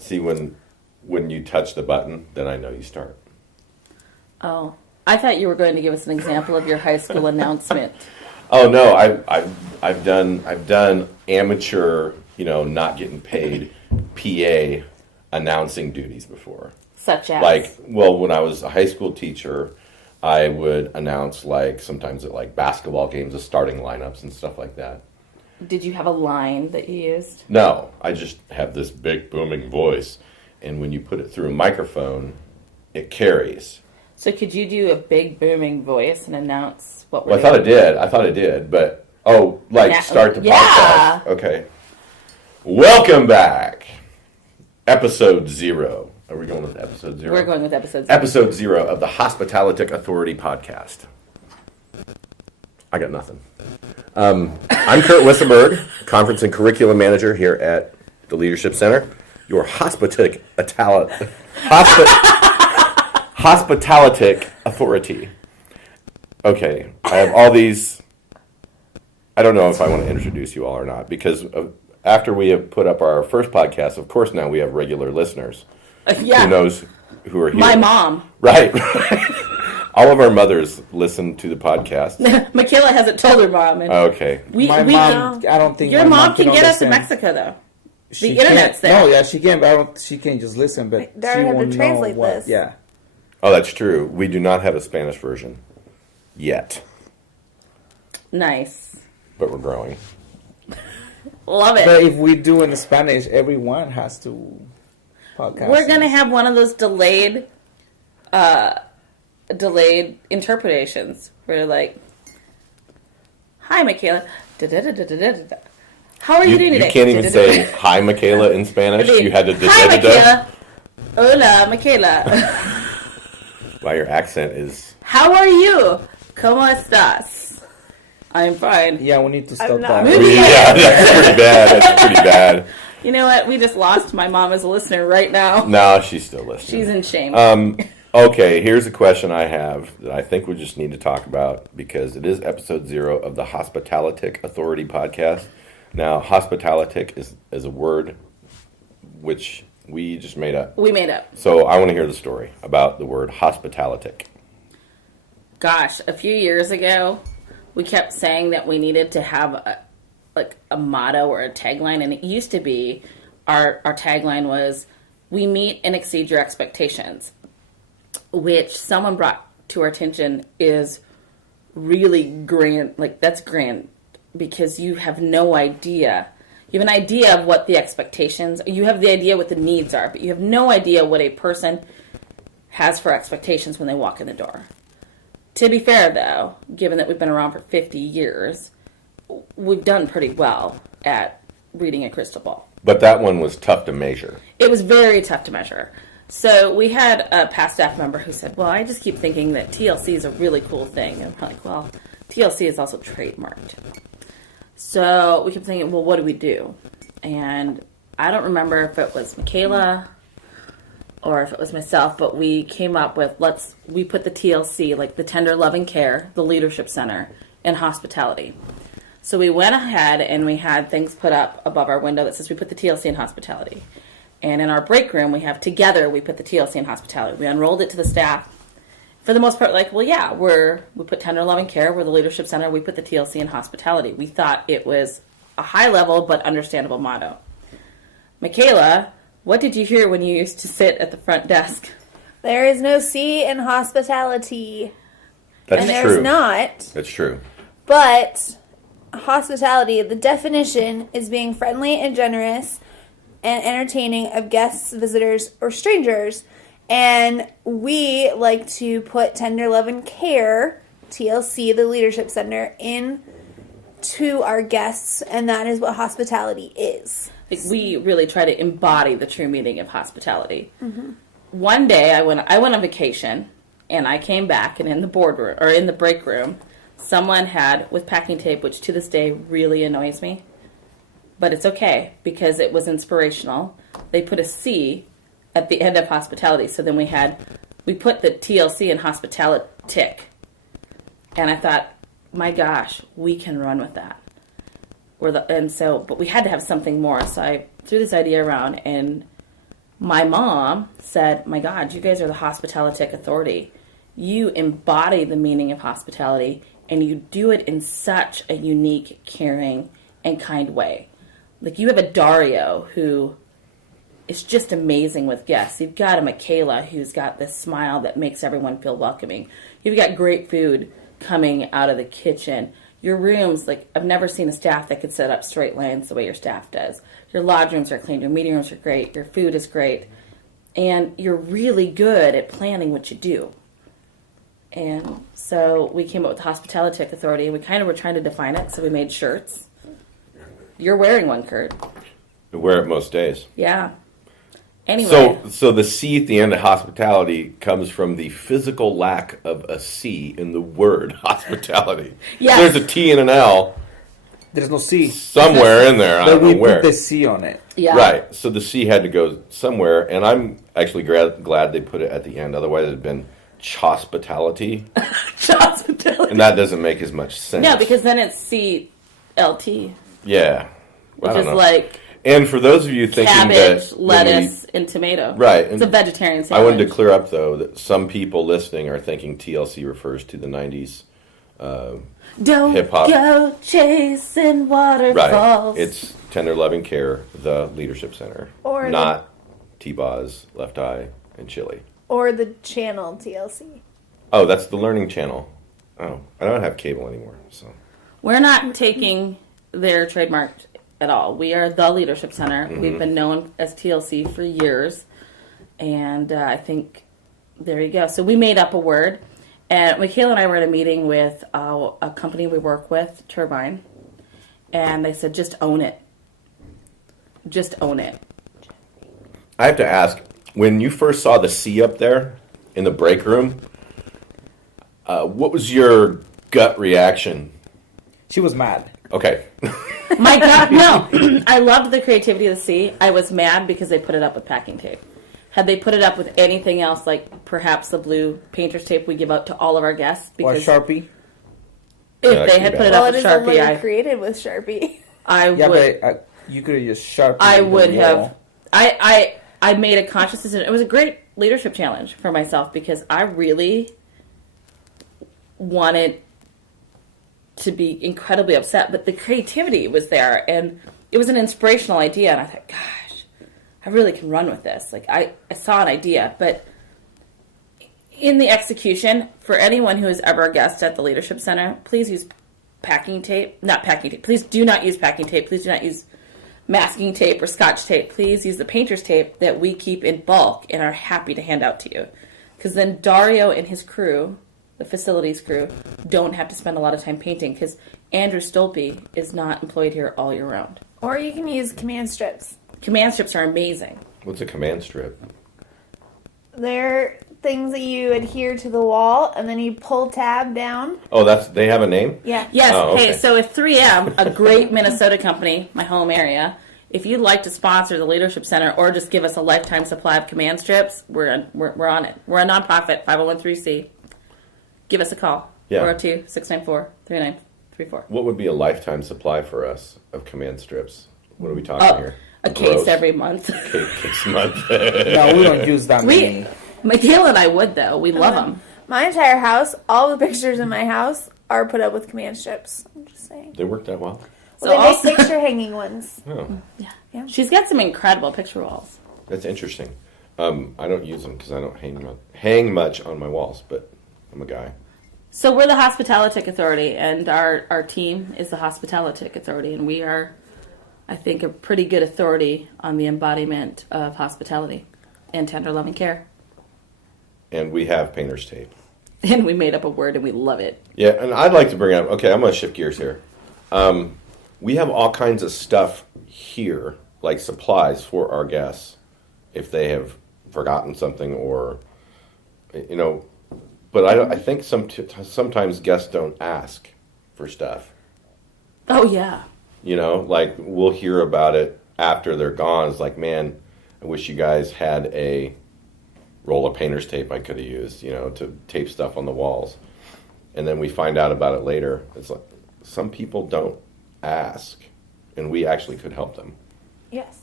See, when you touch the button, then I know you start. Oh, I thought you were going to give us an example of your high school announcement. Oh no, I've done amateur, not getting paid PA announcing duties before. Such as? When I was a high school teacher, I would announce sometimes at basketball games, the starting lineups and stuff like that. Did you have a line that you used? No, I just have this big booming voice, and when you put it through a microphone, it carries. So could you do a big booming voice and announce what we're doing? I thought I did, but start the podcast. Okay. Welcome back. Episode 0. Are we going with episode 0? We're going with episode 0. Episode 0 of the Hospitalityc Authority Podcast. I got nothing. I'm Kurt Wissenberg, Conference and Curriculum Manager here at the Leadership Center. Your Hospitalityc Authority. Okay, I have all these. I don't know if I want to introduce you all or not, because after we have put up our first podcast, of course now we have regular listeners. Yeah. Who knows who are here? My mom. Right. All of our mothers listen to the podcast. Michaela hasn't told her mom. Okay. My mom, I don't think your mom can get us to Mexico, though. The internet's there. No, yeah, she can, but she can't just listen, but she have won't to translate know what. this. Yeah. Oh, that's true. We do not have a Spanish version yet. Nice. But we're growing. Love it. But if we do in Spanish, everyone has to podcast. We're going to have one of those delayed interpretations where hi, Michaela. Da-da-da-da-da-da-da. How are you doing today? You can't even say hi, Michaela in Spanish. You had to hi, Michaela. Hola, Michaela. Wow, your accent is... How are you? ¿Cómo estás? I'm fine. Yeah, we need to stop that. Yeah, that's pretty bad. That's pretty bad. You know what? We just lost my mom as a listener right now. No, she's still listening. She's in shame. Okay, here's a question I have that I think we just need to talk about, because it is episode 0 of the Hospitalityc Authority Podcast. Now, hospitalityc is a word which we just made up. We made up. So I want to hear the story about the word hospitalityc. Gosh, a few years ago, we kept saying that we needed to have a motto or a tagline, and it used to be, our tagline was, we meet and exceed your expectations, which someone brought to our attention is really grand. That's grand, because you have no idea. You have an idea of what the expectations, you have the idea what the needs are, but you have no idea what a person has for expectations when they walk in the door. To be fair, though, given that we've been around for 50 years, we've done pretty well at reading a crystal ball. But that one was tough to measure. It was very tough to measure. So we had a past staff member who said, well, I just keep thinking that TLC is a really cool thing. And I'm like, well, TLC is also trademarked. So we kept thinking, well, what do we do? And I don't remember if it was Michaela or if it was myself, but we came up with, we put the TLC, the Tender Loving Care, the Leadership Center, and hospitality. So we went ahead and we had things put up above our window that says we put the TLC in hospitality. And in our break room, we put the TLC in hospitality. We unrolled it to the staff. For the most part, we put Tender Loving Care, we're the Leadership Center, we put the TLC in hospitality. We thought it was a high level but understandable motto. Michaela, what did you hear when you used to sit at the front desk? There is no C in hospitality. That's and true. There's not. That's true. But hospitality, the definition is being friendly and generous and entertaining of guests, visitors, or strangers. And we like to put Tender Love and Care, TLC, the Leadership Center, in to our guests, and that is what hospitality is. We really try to embody the true meaning of hospitality. Mm-hmm. One day, I went on vacation, and I came back, and in the boardroom or in the break room, someone had with packing tape, which to this day really annoys me, but it's okay because it was inspirational. They put a C at the end of hospitality, so then we put the TLC in Hospitalityc, and I thought, my gosh, we can run with that. But we had to have something more, so I threw this idea around, and my mom said, my God, you guys are the Hospitalityc Authority. You embody the meaning of hospitality, and you do it in such a unique, caring, and kind way. Like, you have a Dario who is just amazing with guests. You've got a Michaela who's got this smile that makes everyone feel welcoming. You've got great food coming out of the kitchen. Your rooms, like, I've never seen a staff that could set up straight lines the way your staff does. Your lodge rooms are clean. Your meeting rooms are great. Your food is great. And you're really good at planning what you do. And so we came up with the Hospitalityc Authority, and we kind of were trying to define it, so we made shirts. You're wearing one, Kurt. I wear it most days. Yeah. Anyway. So the C at the end of hospitality comes from the physical lack of a C in the word hospitality. Yes. There's a T and an L There's no C. somewhere in there. I But don't we know where. put the C on it. Yeah. Right. So the C had to go somewhere, and I'm actually glad they put it at the end. Otherwise, it would have been hospitality, Hospitality. and that doesn't make as much sense. No, because then it's CLT, yeah, I which don't is know. like And for those of you thinking cabbage, that lettuce, and tomato. Right, It's and a vegetarian I sandwich. wanted to clear up though that some people listening are thinking TLC refers to the '90s. Don't hip-hop. go chasing waterfalls. Right. It's Tender Loving Care, the Leadership Center, Or the- not T-Boz, Left Eye, and Chili. Or the channel TLC. Oh, that's the Learning Channel. Oh, I don't have cable anymore, so. We're not taking their trademark at all. We are the Leadership Center. Mm-hmm. We've been known as TLC for years. And I think, there you go. So we made up a word. And Michaela and I were at a meeting with a company we work with, Turbine. And they said, just own it. Just own it. I have to ask, when you first saw the C up there in the break room, what was your gut reaction? She was mad. Okay. My God, no. I loved the creativity of the C. I was mad because they put it up with packing tape. Had they put it up with anything else, like perhaps the blue painter's tape we give out to all of our guests, Or because Sharpie. if Yeah, they had too put it bad. Well, up it with is a Sharpie, little I created with Sharpie. Yeah, would. but you could have just Sharpie. I the would have. wall. I made a conscious decision. It was a great leadership challenge for myself because I really wanted to be incredibly upset, but the creativity was there, and it was an inspirational idea, and I thought, gosh, I really can run with this. Like, I saw an idea, but in the execution, for anyone who has ever guessed at the Leadership Center, please use packing tape. Not packing tape. Please do not use packing tape. Please do not use masking tape or scotch tape. Please use the painter's tape that we keep in bulk and are happy to hand out to you. Because then Dario and his crew, the facilities crew, don't have to spend a lot of time painting because Andrew Stolpe is not employed here all year round. Or you can use command strips. Command strips are amazing. What's a command strip? They're things that you adhere to the wall, and then you pull tab down. Oh, they have a name? Yeah. Yes, Oh, okay. hey, so if 3M, a great Minnesota company, my home area, if you'd like to sponsor the Leadership Center or just give us a lifetime supply of command strips, we're on it. We're a nonprofit, 501(c). Give us a call. Yeah. 402-694-3934. What would be a lifetime supply for us of command strips? What are we talking here? A case Gross. every month. Case month. No, we don't use that many. Michaela and I would, though. We love them. My entire house, all the pictures in my house are put up with command strips. I'm just saying. They worked that well. So Well, they also, make picture hanging ones. Oh, she's got some incredible picture walls. that's interesting. I don't use them because I don't hang much on my walls, but I'm a guy. So we're the Hospitalityc Authority, and our team is the Hospitalityc Authority, and we are, I think, a pretty good authority on the embodiment of hospitality and tender loving care. And we have painter's tape. And we made up a word, and we love it. Yeah, and I'd like to bring up, okay, I'm going to shift gears here. We have all kinds of stuff here, like supplies for our guests, if they have forgotten something or, but I think sometimes guests don't ask for stuff. Oh, yeah. Like we'll hear about it after they're gone. It's like, man, I wish you guys had a roll of painter's tape I could have used, to tape stuff on the walls. And then we find out about it later. It's like some people don't ask, and we actually could help them. Yes.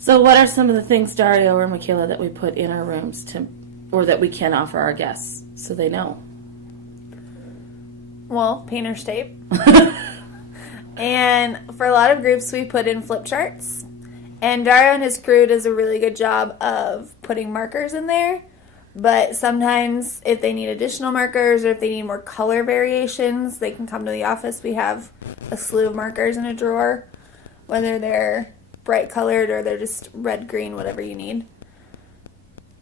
So what are some of the things, Dario or Michaela, that we put in our rooms or that we can offer our guests so they know? Well, painter's tape. And for a lot of groups, we put in flip charts. And Dario and his crew does a really good job of putting markers in there. But sometimes if they need additional markers or if they need more color variations, they can come to the office. We have a slew of markers in a drawer, whether they're bright colored or they're just red, green, whatever you need.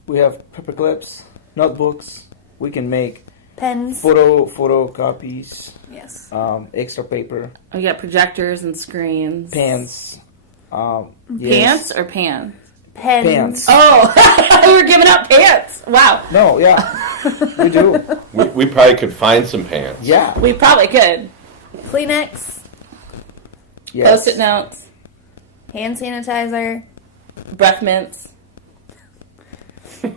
We have paper clips, notebooks. We can make Pens. photocopies, Yes. extra paper, We got projectors and screens. pants. Pants Yes. or pans? Pants. Oh, we were giving out pants. Wow. No, yeah, we do. We probably could find some pants. Yeah. We probably could. Kleenex. Yes. Post-it notes, Hand sanitizer. breath mints. Don't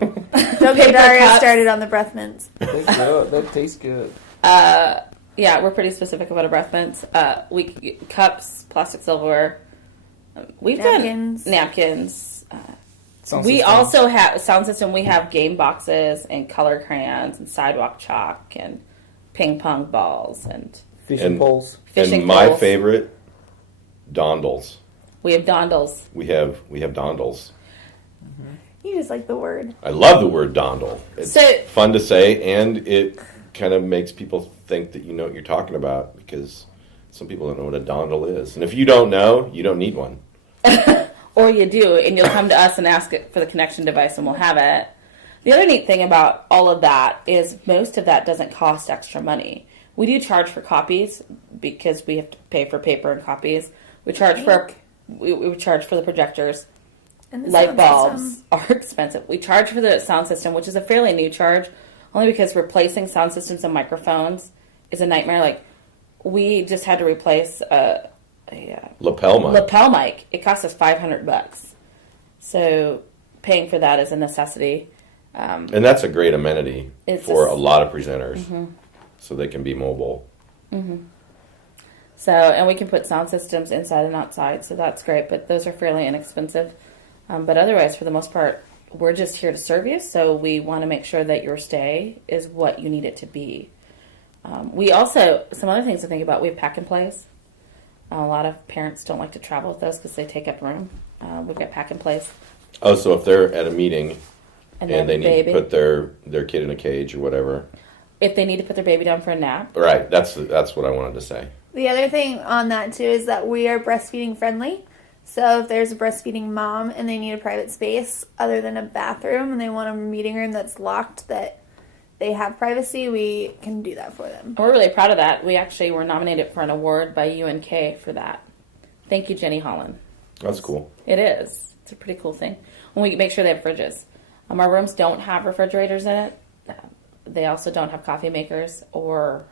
get Paper Dario cups. started on the breath mints. That's good. That tastes good. Yeah, we're pretty specific about our breath mints. Cups, plastic silverware. We've Napkins. done napkins. Sound We system. also have sound system. We have game boxes and color crayons and sidewalk chalk and ping pong balls and fishing And- poles. fishing And my poles. favorite, dondles. We have dondles. We have dondles. You just like the word. I love the word dondle. It's So- fun to say, and it kind of makes people think that you know what you're talking about, because some people don't know what a dondle is. And if you don't know, you don't need one. Or you do, and you'll come to us and ask it for the connection device, and we'll have it. The other neat thing about all of that is most of that doesn't cost extra money. We do charge for copies because we have to pay for paper and copies. We charge we charge for the projectors. And the Light sound bulbs system. are expensive. We charge for the sound system, which is a fairly new charge, only because replacing sound systems and microphones is a nightmare. Like, we just had to replace a Lapel mic. lapel mic. It cost us $500. So paying for that is a necessity. And that's a great amenity It's for a- a lot of presenters, so they can be mobile. So, and we can put sound systems inside and outside, so that's great, but those are fairly inexpensive. But otherwise, for the most part, we're just here to serve you, so we want to make sure that your stay is what you need it to be. We also, some other things to think about, we have pack and plays. A lot of parents don't like to travel with those because they take up room. We've got pack and plays. Oh, so if they're at a meeting And and they need baby. to put their kid in a cage or whatever. If they need to put their baby down for a nap. Right, that's what I wanted to say. The other thing on that too is that we are breastfeeding friendly. So if there's a breastfeeding mom and they need a private space other than a bathroom and they want a meeting room that's locked that they have privacy, we can do that for them. We're really proud of that. We actually were nominated for an award by UNK for that. Thank you, Jenny Holland. That's cool. It is. It's a pretty cool thing. And we make sure they have fridges. Our rooms don't have refrigerators in it. They also don't have coffee makers or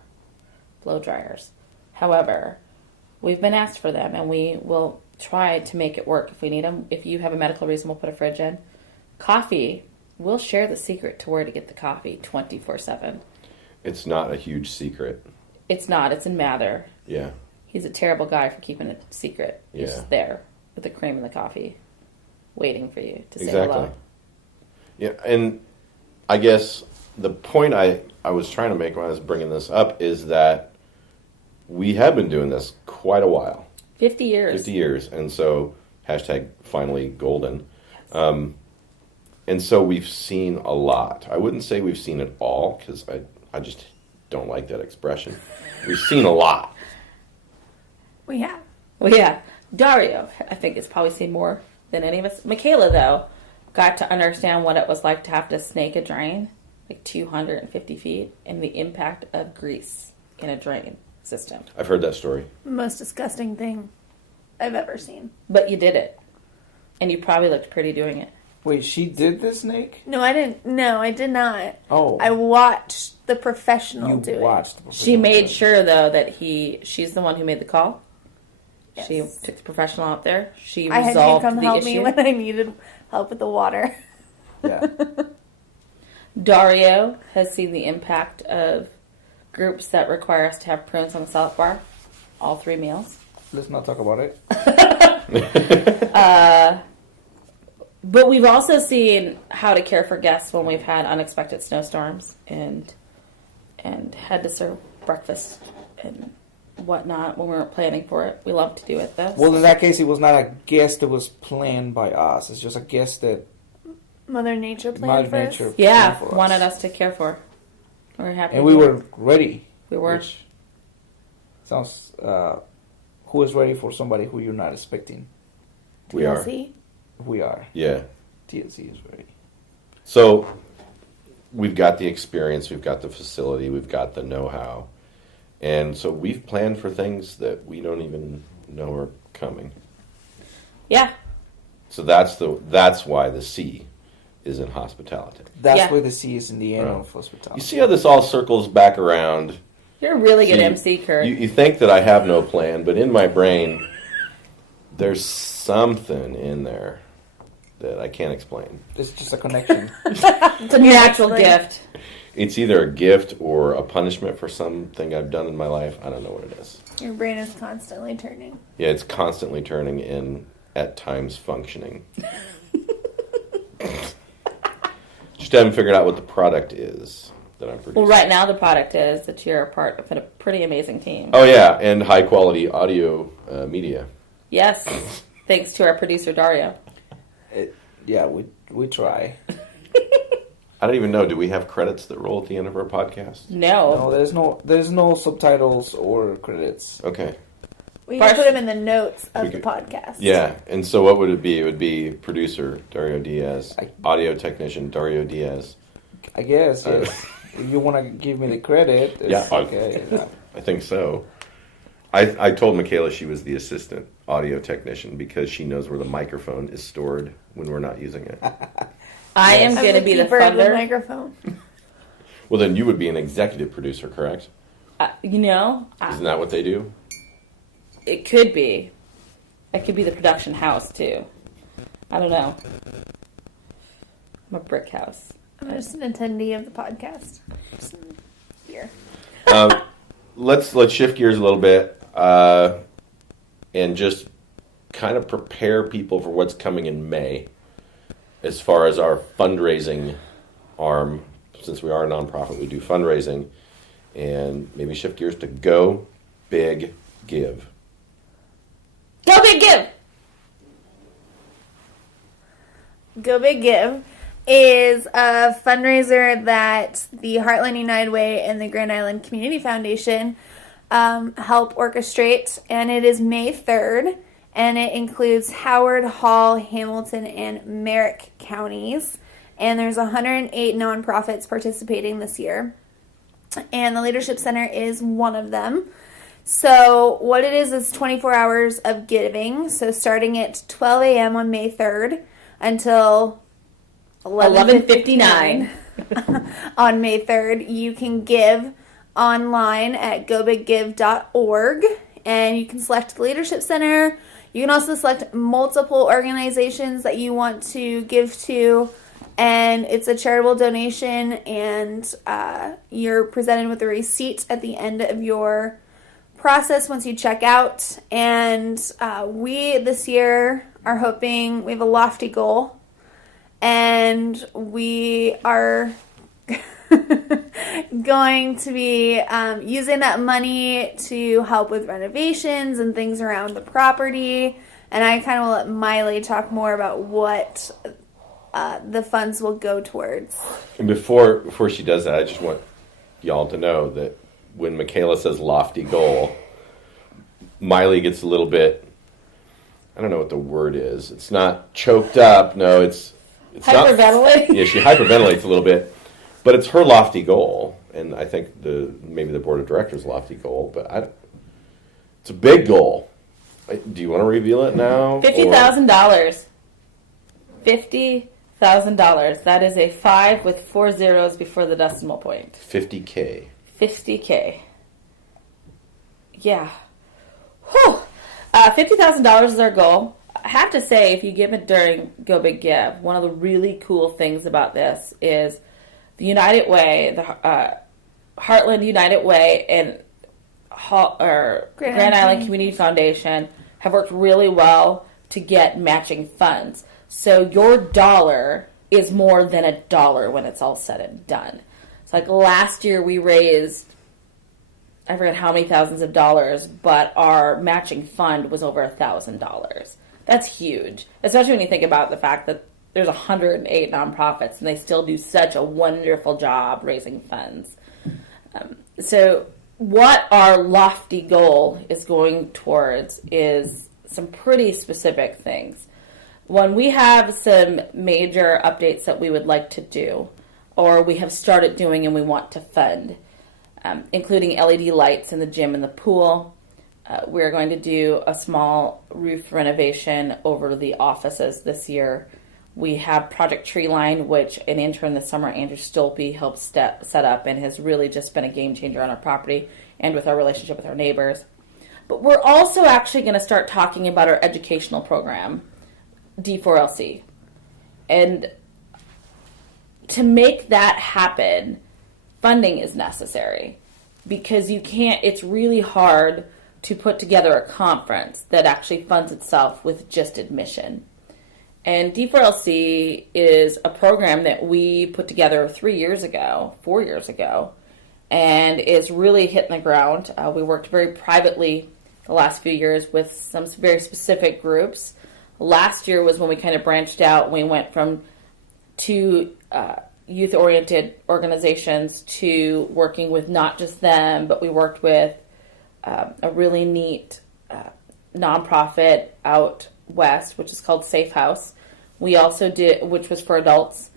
blow dryers. However, we've been asked for them, and we will try to make it work if we need them. If you have a medical reason, we'll put a fridge in. Coffee, we'll share the secret to where to get the coffee 24/7. It's not a huge secret. It's not. It's in Mather. Yeah. He's a terrible guy for keeping it secret. He's Yeah. just there with the cream and the coffee, waiting for you to say Exactly. hello. Yeah, and I guess the point I was trying to make when I was bringing this up is that we have been doing this quite a while. 50 years. 50 years. And so, hashtag finally golden. And so we've seen a lot. I wouldn't say we've seen it all, because I just don't like that expression. We've seen a lot. We have. Well, yeah. Dario, I think, has probably seen more than any of us. Michaela, though, got to understand what it was like to have to snake a drain, like 250 feet, and the impact of grease in a drain system. I've heard that story. Most disgusting thing I've ever seen. But you did it. And you probably looked pretty doing it. Wait, she did the snake? No, I didn't. No, I did not. Oh. I watched the professional You do it. watched. the She professional made do it. sure, though, that she's the one who made the call. Yes. She took the professional out there. She I had you resolved come the help issue. me when I needed help with the water. Yeah. Dario has seen the impact of groups that require us to have prunes on the salad bar, all 3 meals. Let's not talk about it. But we've also seen how to care for guests when we've had unexpected snowstorms and had to serve breakfast and whatnot when we weren't planning for it. We love to do it, though. Well, in that case, it was not a guest that was planned by us. It's just a guest that Mother Nature planned for us. Yeah, planned for wanted us us to care for. We're happy. And we were ready. We were. Which sounds... who is ready for somebody who you're not expecting? We are. TLC? We are. Yeah. TLC is ready. So we've got the experience, we've got the facility, we've got the know-how. And so we've planned for things that we don't even know are coming. Yeah. So that's why the C is in hospitality. That's where the C is in the end of hospitality. You see how this all circles back around? You're a really good MC, Kurt. You think that I have no plan, but in my brain, there's something in there that I can't explain. It's just a connection. It's a natural gift. It's either a gift or a punishment for something I've done in my life. I don't know what it is. Your brain is constantly turning. Yeah, it's constantly turning and at times functioning. Just haven't figured out what the product is that I'm producing. Well, right now the product is that you're a part of a pretty amazing team. Oh, yeah, and high quality audio media. Yes, thanks to our producer, Dario. We try. I don't even know. Do we have credits that roll at the end of our podcast? No. No, there's no subtitles or credits. Okay. We can put them in the notes of the podcast. Yeah, and so what would it be? It would be producer, Dario Diaz, audio technician, Dario Diaz. I guess, yes. If you want to give me the credit, it's okay. I think so. I told Michaela she was the assistant audio technician because she knows where the microphone is stored when we're not using it. I am going to be the keeper of the funder. microphone. Well, then you would be an executive producer, correct? Isn't that what they do? It could be. It could be the production house, too. I don't know. I'm a brick house. I'm just an attendee of the podcast. Just here. Let's shift gears a little bit and just kind of prepare people for what's coming in May as far as our fundraising arm. Since we are a nonprofit, we do fundraising, and maybe shift gears to Go Big Give. Go Big Give! Go Big Give is a fundraiser that the Heartland United Way and the Grand Island Community Foundation help orchestrate, and it is May 3rd, and it includes Howard, Hall, Hamilton, and Merrick counties, and there's 108 nonprofits participating this year, and the Leadership Center is one of them. So what it is 24 hours of giving, so starting at 12 a.m. on May 3rd until 11:59 on May 3rd. You can give online at gobiggive.org, and you can select the Leadership Center. You can also select multiple organizations that you want to give to, and it's a charitable donation, and you're presented with a receipt at the end of your process once you check out. And we this year are hoping, we have a lofty goal, and we are going to be using that money to help with renovations and things around the property. And I kind of will let Miley talk more about what the funds will go towards. And before she does that, I just want y'all to know that when Michaela says lofty goal, Miley gets a little bit, I don't know what the word is. It's not choked up. No, it's hyperventilating. Yeah, she hyperventilates a little bit, but it's her lofty goal, and I think maybe the board of directors' lofty goal, but it's a big goal. Do you want to reveal it now? $50,000. $50,000. That is a 5 with 4 zeros before the decimal point. $50K. $50K. Yeah. Whew. $50,000 is our goal. I have to say, if you give it during Go Big Give, one of the really cool things about this is the United Way, the Heartland United Way, and Grand Island Community Foundation have worked really well to get matching funds. So your dollar is more than $1 when it's all said and done. It's like last year we raised, I forget how many thousands of dollars, but our matching fund was over $1,000. That's huge, especially when you think about the fact that there's 108 nonprofits and they still do such a wonderful job raising funds. So what our lofty goal is going towards is some pretty specific things. When we have some major updates that we would like to do, or we have started doing and we want to fund, including LED lights in the gym and the pool. We're going to do a small roof renovation over the offices this year. We have Project Treeline, which an intern this summer, Andrew Stolpe, helped set up and has really just been a game changer on our property and with our relationship with our neighbors. But we're also actually going to start talking about our educational program, D4LC. And to make that happen, funding is necessary because it's really hard to put together a conference that actually funds itself with just admission. And D4LC is a program that we put together 4 years ago, and is really hitting the ground. We worked very privately the last few years with some very specific groups. Last year was when we kind of branched out. We went from two youth-oriented organizations to working with not just them, but we worked with a really neat nonprofit out west, which is called Safe House. We also did, which was for adults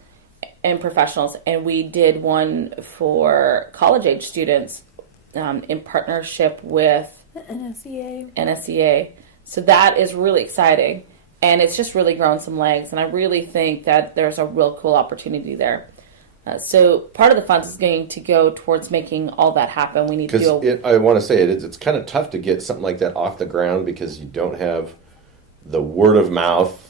and professionals, and we did one for college-age students in partnership with NSCA. So that is really exciting, and it's just really grown some legs, and I really think that there's a real cool opportunity there. So part of the funds is going to go towards making all that happen. We need to do I want to say it's kind of tough to get something like that off the ground because you don't have the word of mouth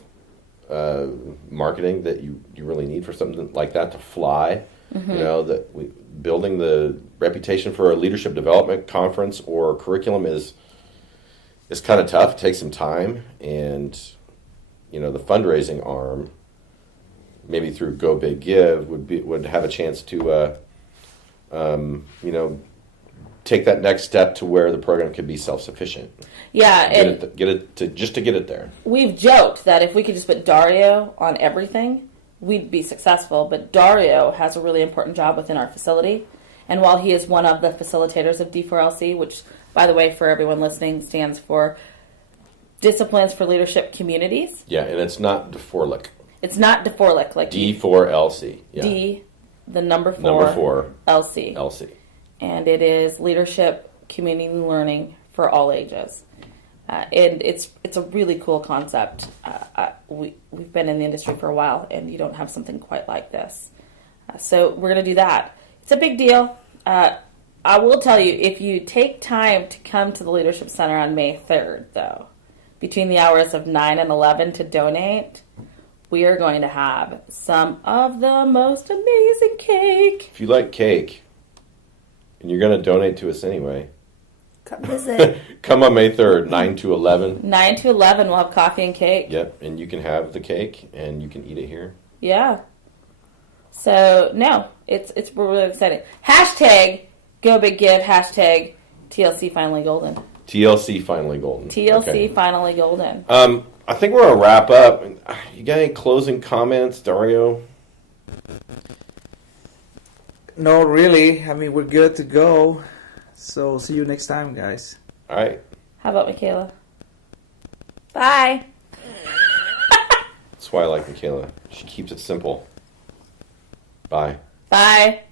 marketing that you really need for something like that to fly. Mm-hmm. Building the reputation for a leadership development conference or curriculum is kind of tough. It takes some time, and the fundraising arm, maybe through gobiggive, would have a chance to take that next step to where the program could be self-sufficient. Yeah, get it there. We've joked that if we could just put Dario on everything, we'd be successful. But Dario has a really important job within our facility, and while he is one of the facilitators of D4LC, which, by the way, for everyone listening, stands for Disciplines for Leadership Communities. Yeah, and it's not D4LC. It's not D4LC, like D4LC. Yeah. D, the number 4, LC. And it is Leadership Community Learning for all ages. And it's a really cool concept. We've been in the industry for a while, and you don't have something quite like this. So we're going to do that. It's a big deal. I will tell you, if you take time to come to the Leadership Center on May 3rd, though, between the hours of 9 and 11 to donate, we are going to have some of the most amazing cake. If you like cake, and you're going to donate to us anyway, come visit. Come on May 3rd, 9 to 11. 9 to 11, we'll have coffee and cake. Yep, and you can have the cake, and you can eat it here. Yeah. So, no, it's really exciting. Hashtag gobiggive, hashtag TLC finally golden. TLC finally golden. TLC finally golden. I think we're going to wrap up. You got any closing comments, Dario? No, really. I mean, we're good to go. So, see you next time, guys. All right. How about Michaela? Bye. That's why I like Michaela. She keeps it simple. Bye. Bye.